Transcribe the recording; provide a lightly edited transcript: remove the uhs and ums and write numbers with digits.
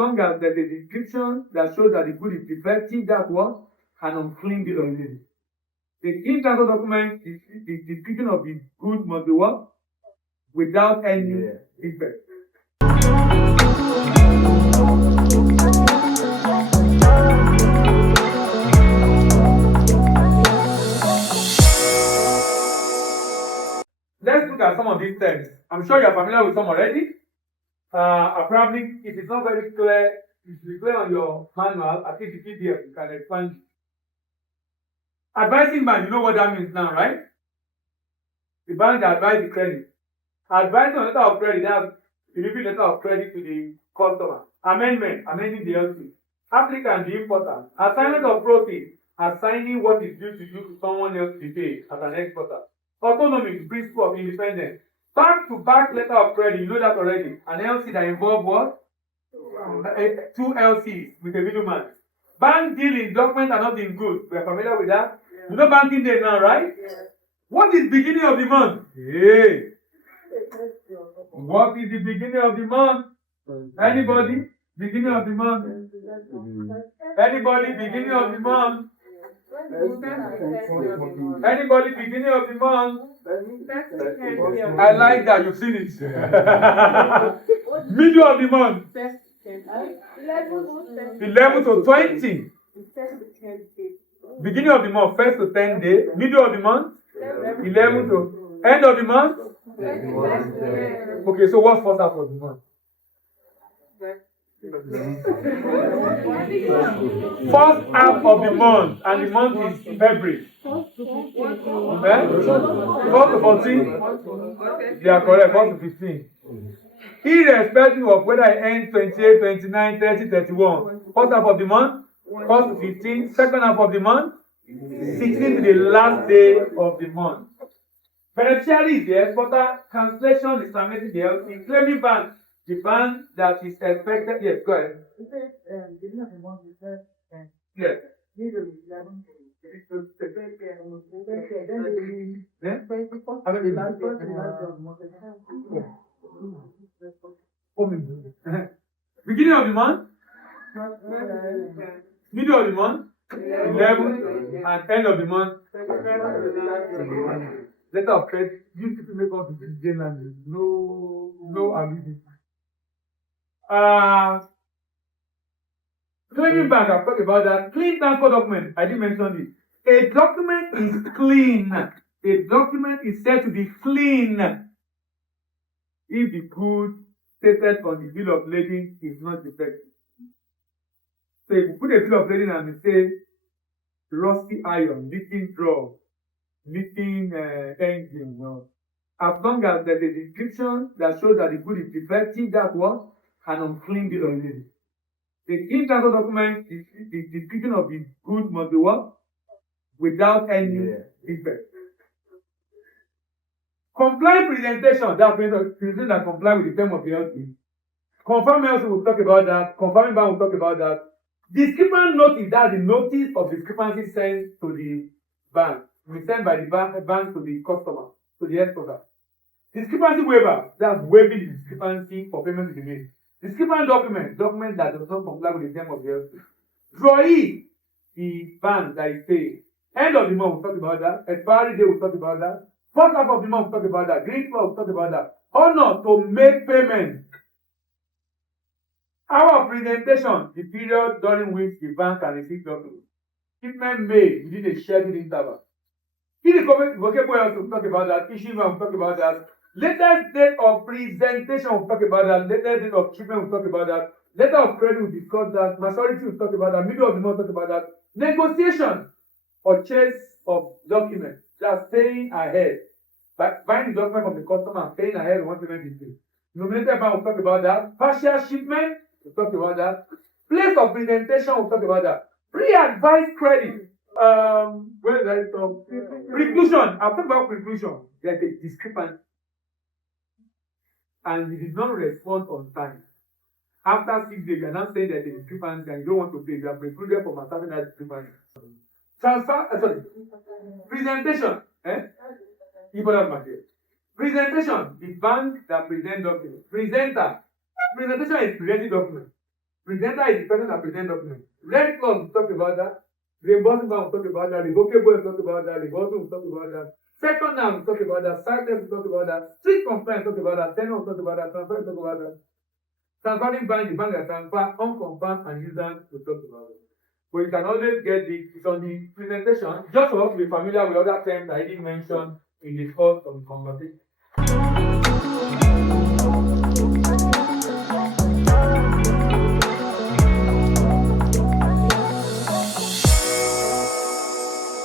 long as there's a description that shows that the good is defective, that's what? An unclean bill of lading. The clean transfer document is the description of the good must be what? Without any defect. Let's look at some of these terms. I'm sure you're familiar with some already. Probably, if it's not very clear, it should be clear on your manual. At least the PDF, you can expand. Advising bank, you know what that means now, right? The bank that advise the credit. Advising on letter of credit, that's delivering letter of credit to the customer. Amendment, amending the LC. Applicant, the importer. Assignment of proceeds, assigning what is due to you to someone else to pay as an exporter. Autonomy, principle of independence. Back-to-back letter of credit, you know that already. An LC that involves what? Two LCs with a middleman. Bank deal in document and not in goods. We are familiar with that? Yeah. You know banking day now, right? Yeah. What is beginning of the month? Hey. What is the beginning of the month? Anybody? Beginning of the month? Anybody? Beginning of the month? Anybody? Beginning of the month? I like that you've seen it. Middle of the month. 11 to 20. Beginning of the month, 1st to 10 days. Middle of the month, 11 to end of the month. Okay, so what's first half of the month? First half of the month, and the month is February. Okay? 1st to 14. They are correct. 1st to 15. Irrespective of whether I end 28, 29, 30, 31. First half of the month, 1st to 15. Second half of the month, 16 to the last day of the month. Beneficiary is the exporter. Cancellation is terminating the LC. Claiming bank, the bank that is expected. Yes, go ahead. Yes. Beginning of the month, middle of the month, 11, and end of the month. Letter of credit. You people make us the J language. No ambiguity. Claiming bank, I've talked about that. Clean transfer document. I didn't mention it. A document is clean. A document is said to be clean if the good stated on the bill of lading is not defective. So if you put a bill of lading and you say rusty iron, leaking drum, leaking engine, well, as long as there's a description that shows that the good is defective, that's what? An unclean bill of lading. The clean transfer document is the description of the good must be what? Without any defect. Compliant presentation, that presentation that comply with the term of the LC. Confirm LC will talk about that. Confirming bank will talk about that. Discrepant notice, that's the notice of discrepancy sent to the bank. We sent by the bank to the customer, to the exporter. Discrepancy waiver, that's waiving the discrepancy for payment to be made. Discrepant document that does not comply with the term of the LC. Drawee, the bank that is paid. End of the month, we'll talk about that. Expiry day, we'll talk about that. First half of the month, we'll talk about that. Green floor, we'll talk about that. Honor to make payment. Hour of presentation, the period during which the bank can receive documents. Shipment made within a scheduled interval. In the vocabulary else, we'll talk about that. Issue, we'll talk about that. Latest date of presentation, we'll talk about that. Latest date of treatment, we'll talk about that. Letter of credit, we'll discuss that. Maturity, we'll talk about that. Middle of the month, we'll talk about that. Negotiation, purchase of documents. That's paying ahead. Buying the document from the customer and paying ahead when payment is paid. Nominated bank, we'll talk about that. Partial shipment, we'll talk about that. Place of presentation, we'll talk about that. Pre-advised credit. Where is that from? Preclusion. I'll talk about preclusion. There's a discrepancy. And you did not respond on time. After 6 days, you are now saying there's a discrepancy and you don't want to pay. You are precluded from attacking that discrepancy. Presentation. Important material. Presentation. The bank that presents document. Presenter. Presentation is presenting document. Presenter is the person that presents document. Credit law will talk about that. Reimbursement will talk about that. Revocable will talk about that. Reimbursement will talk about that. Second now will talk about that. Cited will talk about that. Street compliance will talk about that. Tenor will talk about that. Transfer will talk about that. Transferring bank, the bank that transfer, unconfirmed and users will talk about it. But you can always get it's on the presentation, just for us to be familiar with other terms I didn't mention in the course of the conversation.